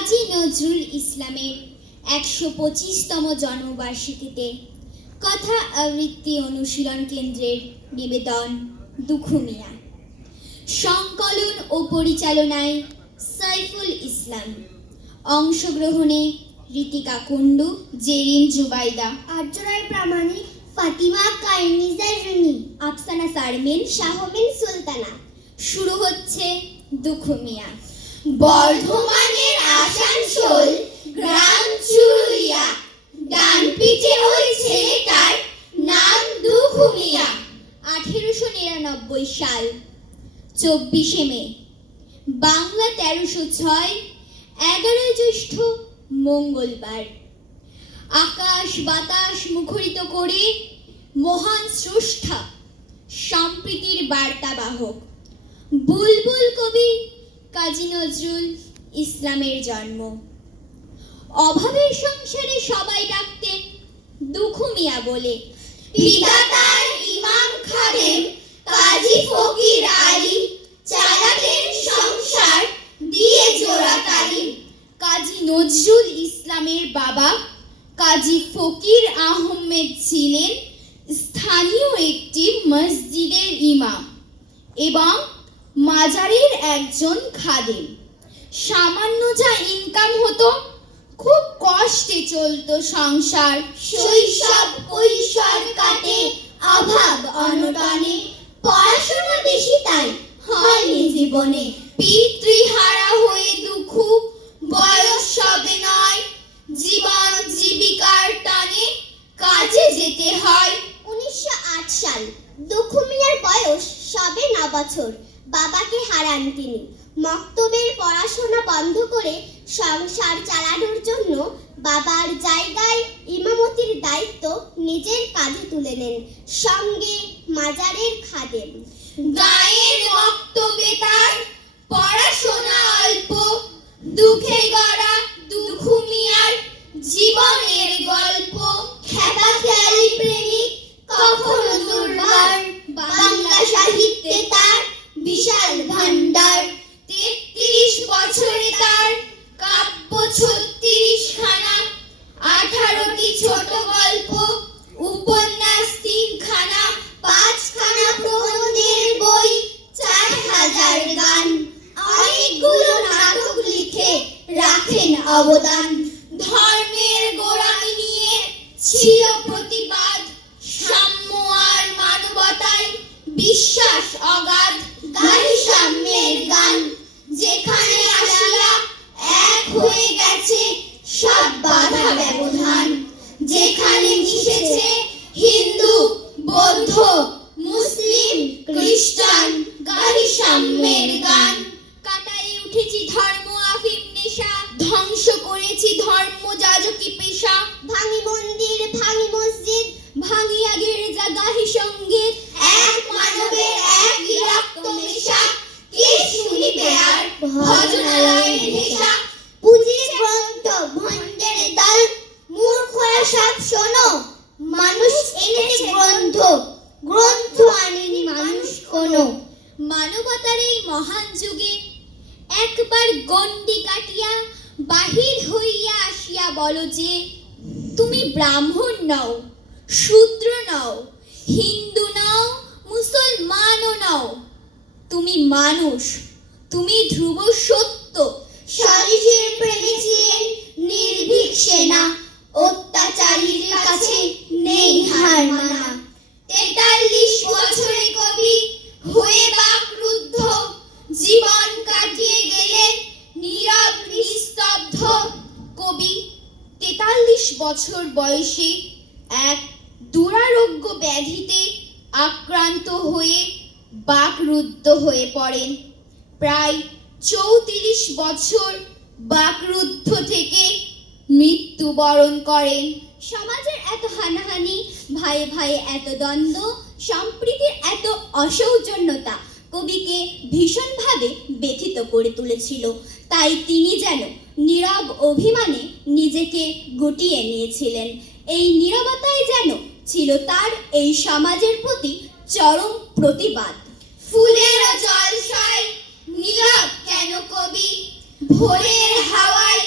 কাজী নজরুল ইসলামের ১২৫তম জন্মবার্ষিকীতে কথা আবৃত্তি অনুশীলন কেন্দ্রের নিবেদন দুখু মিয়া। সংকলন ও পরিচালনায় সাইফুল ইসলাম। অংশগ্রহণে ঋতিকা কুণ্ডু, জেরিন জুবাইদা, আর্যরায় প্রামাণিক, ফাতিমা কাইনিজা রুনি, আফসানা সারমিন, শাহমিন সুলতানা। শুরু হচ্ছে দুখু মিয়া। বর্ধমানের আসানসোল গ্রাম চুরুলিয়া, ডান পিঠে ওই ছেলেটার নাম দুখু মিয়া। 1899 সাল 24শে মে, বাংলা 1306, 11 জ্যৈষ্ঠ মঙ্গলবার। আকাশ বাতাস মুখরিত করে মহান স্রষ্টা সম্প্রীতির বার্তাবাহক বুলবুল কবি কাজী নজরুল ইসলামের জন্ম। অভাবের সংসারে সবাই ডাকতেন দুখু মিয়া বলে। পিতা তার ইমাম খাদেম কাজী ফকির আলী, চালাতেন সংসার দিয়ে জোড়া তালি। কাজী নজরুল ইসলামের বাবা কাজী ফকির আহমেদ ছিলেন স্থানীয় একটি মসজিদের ইমাম এবং মাজারের একজন খাদেম। সামান্য যা ইনকাম হতো, খুব কষ্টে চলতো সংসার। শৈশব কৈশোর কাটে অভাব অনটনে, পড়াশোনা বেশি তাই হয়নি জীবনে। পিতৃহারা হয়ে দুঃখু, বয়স সবে নয়, জীবন জীবিকার টানে কাজে যেতে হয়। 1908 সাল, দুখু মিয়ার বয়স সবে 9 বছর। বাবাকে হারান তিনি। মক্তবের পড়াশোনা বন্ধ করে সংসার চালানোর জন্য বাবার জায়গায় ইমামতির দায়িত্ব নিজের কাঁধে তুলে নেন, সঙ্গে মাজারের খাদেম। গায়ের মক্তবে তার পড়াশোনা অল্প, দুঃখে গড়া দুখু মিয়ার জীবনের গল্প। খেপা খেয়ালি প্রেমিক, কখনো দুর্বার, বাংলা সাহিত্যে তার বিশাল ভান্ডার। 33 বছরে তার কাব্য 36 খানা, 18টি ছোট গল্প, উপন্যাস 3 খানা, 5 খানা প্রবন্ধের বই, 4000 গান, অনেকগুলো নাটক লিখে রাখেন অবদান। ধর্মের গোড়ামি নিয়ে ছিল প্রতিবাদ, সাম্য আর মানবতায় বিশ্বাস অগাধ। গাই সাম্যের গান, যেখানে আসিয়া এক হয়ে গেছে সব বাধা ব্যবধান। যেখানে মিশেছে হিন্দু, বৌদ্ধ, মুসলিম, খ্রিস্টান, গাই সাম্যের গান। কাটায়ে উঠেছি ধর্ম আফিম নেশা, ধ্বংস করেছি ধর্ম যাজকি পেশা। ভাঙি মন্দির, ভাঙি মসজিদ, ভাঙিয়া গির্জা গাহি সঙ্গীত। এক মানবের একই রক্ত মেশা, কে শুনিবে আর ভজনালয়ের নেশা। পুঁজির গ্রন্থ, ভণ্ডের দল, মূর্খরা সব শোনো, মানুষ এনেছে গ্রন্থ, গ্রন্থ আনেনি মানুষ কোনো। মানবতার এই মহান যুগে একবার গণ্ডি কাটিয়া বাহির হইয়া আসিয়া বলো যে তুমি ব্রাহ্মণ নও, শূদ্র নও, হিন্দু নও, মুসলমানও নও, তুমি মানুষ, তুমি ধ্রুব সত্য। স্বদেশের প্রেমী ছিলেন নির্ভীক সেনা, অত্যাচারীর কাছে নেই হার মানা। 43 বছরে কবি হয়ে বাকরুদ্ধ, জীবন কাটিয়ে গেলেন নীরব নিস্তব্ধ। কবি 43 বছর বয়সে এক দুরারোগ্য ব্যাধিতে আক্রান্ত হয়ে বাকরুদ্ধ হয়ে পড়েন। প্রায় 34 বছর বাকরুদ্ধ থেকে মৃত্যুবরণ করেন। সমাজের এত হানাহানি, ভাইয়ে ভাইয়ে এত দ্বন্দ্ব, সম্প্রীতির এত অসৌজন্যতা কবিকে ভীষণভাবে ব্যথিত করে তুলেছিল। তাই তিনি যেন নীরব অভিমানে নিজেকে গুটিয়ে নিয়েছিলেন। এই নীরবতাই যেন ছিল তার এই সমাজের প্রতি চরম প্রতিবাদ। ফুলের জলসায় নীরব কেন কবি, ভোরের হাওয়ায়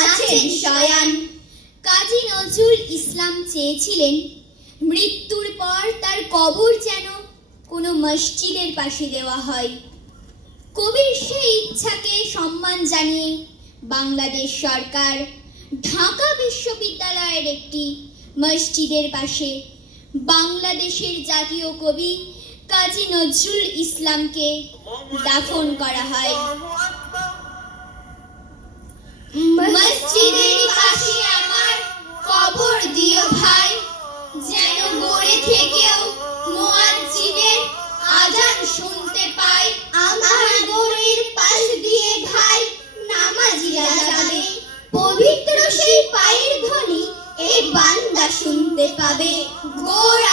আছেন শয়ান। কাজী নজরুল ইসলাম চেয়েছিলেন মৃত্যুর পর তার কবর যেন কোনো মসজিদের পাশে দেওয়া হয়। কবির সেই ইচ্ছাকে সম্মান জানিয়ে বাংলাদেশ সরকার ঢাকা বিশ্ববিদ্যালয়ের একটি মসজিদের পাশে বাংলাদেশের জাতীয় কবি কাজী নজরুল ইসলামকে দাফন করা হয়। মসজিদের পাশে আমার কবর দিও ভাই, যেন গড়ে থেকেও মুয়াজ্জিনের আজান শুনতে পাই। আমার গড়ের পাশ দিয়ে ভাই নামাজিরা যাবে, পবিত্র সেই পায়ের ধ্বনি এই বান্দা শুনতে পাবে। গোড়